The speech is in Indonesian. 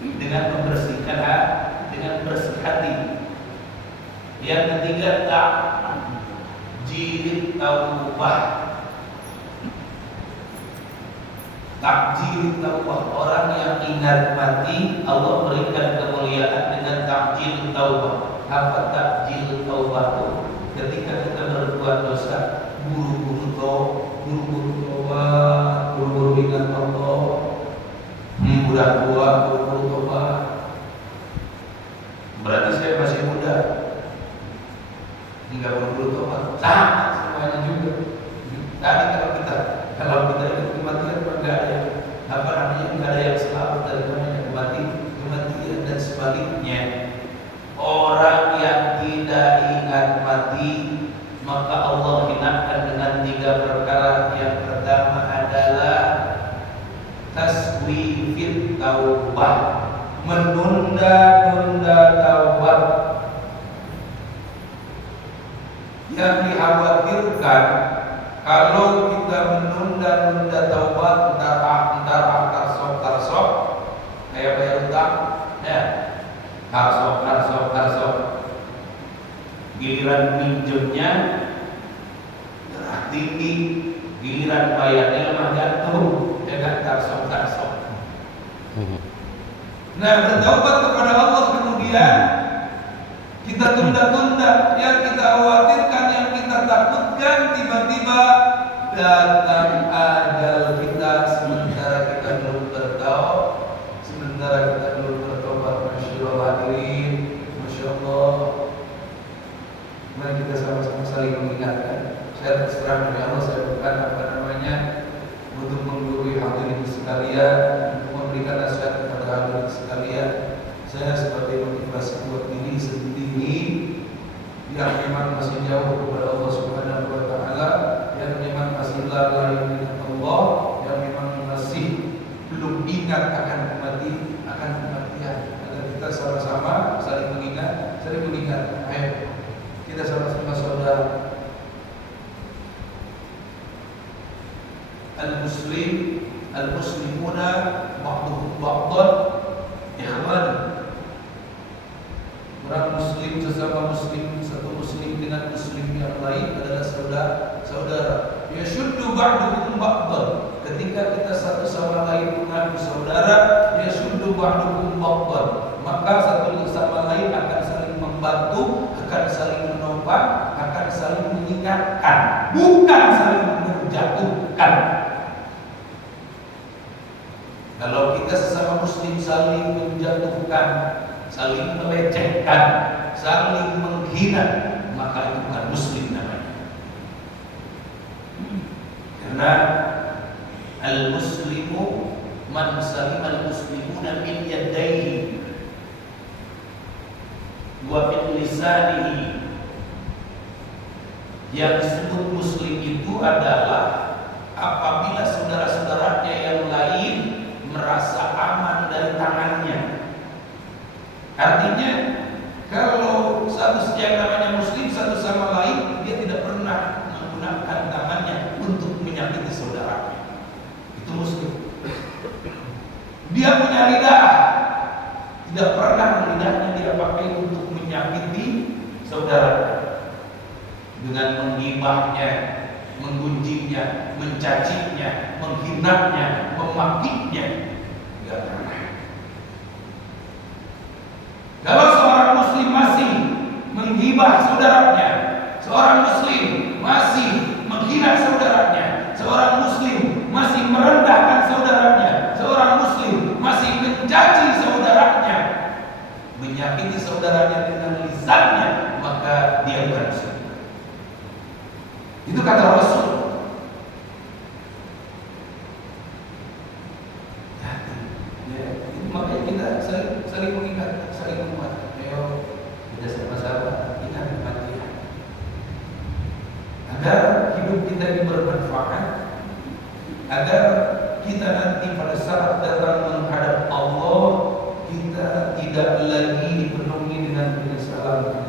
dengan membersihkan hati, dengan bersih hati. Yang ketiga, takjil taubah. Takjil taubah, orang yang ingat mati Allah berikan kemuliaan dengan takjil taubah. Apa takjil taubah itu? Ketika kita berbuat dosa, buru-buru tobat, buru-buru ingat Allah, udah tua, buru-buru tobat. Berarti saya masih muda, enggak buru-buru tobat. Sama semuanya juga. Tadi kalau kita ingat kematian, enggak ada yang enggak ada yang selamat dari kematian dan sebaliknya. Orang yang tidak ingat mati, maka Allah hinakan dengan 3 perkara. Yang pertama adalah taswifit taubah, menunda-nunda taubat. Yang dikhawatirkan kalau kita menunda-nunda taubat, entar sok kayak bayar utang, ya. Tarsok. Giliran pinjemnya darah tinggi, giliran bayarnya lemah jantung, ya kan? Tarsok. Nah, bertaubat kepada Allah kemudian kita tunda-tunda, yang kita khawatirkan, yang kita takutkan, tiba-tiba datang ajal kita sementara kita belum bertaubat, Masya Allah hadirin, Masya Allah. Mari kita sama-sama saling mengingatkan. Saya terserah dari Allah, saya bukan untuk menggurui hadirin sekalian, untuk memberikan nasihat kepada hadirin sekalian. Saya sebagai motivasi buat diri sendiri yang memang masih jauh kepada Allah Subhanahu wa Ta'ala, yang memang masih lalai dengan Allah, yang memang masih belum ingat akan kematian. Agar kita sama-sama saling mengingat. Ayo kita sama-sama saudara. Al-muslimuna ba'duhum ba'dan ikhwan. Orang muslim sesama muslim, satu muslim dengan muslim yang lain adalah saudara. Yashuddu ba'duhum ba'dan. Ketika kita satu sama lain mengaku saudara, yashuddu ba'duhum ba'dan, maka satu sama lain akan saling membantu, akan saling menopang, akan saling mengingatkan, bukan saling menjatuhkan. Kalau kita sesama muslim saling menjatuhkan, saling melecehkan, saling menghina, maka itu bukan muslim namanya. Karena al-muslimu man salim al-muslimuna min yadayhi wa min lisanihi. Yang disebut muslim itu adalah apabila saudara-saudaranya yang lain merasa aman dari tangannya. Artinya kalau satu yang namanya muslim satu sama lain, dia tidak pernah menggunakan tangannya untuk menyakiti saudaranya. Itu muslim. Dia punya lidah, tidak pernah lidahnya dia pakai untuk menyakiti saudaranya dengan menggibahnya, menggunjingnya, mencacitnya, menghinanya, memakinya. Tidak pernah. Kalau seorang muslim masih menggibah saudaranya, seorang muslim masih menghina saudaranya, seorang muslim masih merendahkan saudaranya, seorang muslim masih mencaci saudaranya, menyakiti saudaranya dengan lisannya, maka dia bukan muslim. Itu kata Rasul. Makanya kita saling mengingat, saling menguat. Ayo kita sama-sama ingat kematian, agar hidup kita ini bermanfaat, agar kita nanti pada saat datang menghadap Allah, kita tidak lagi dipenuhi dengan penyesalan.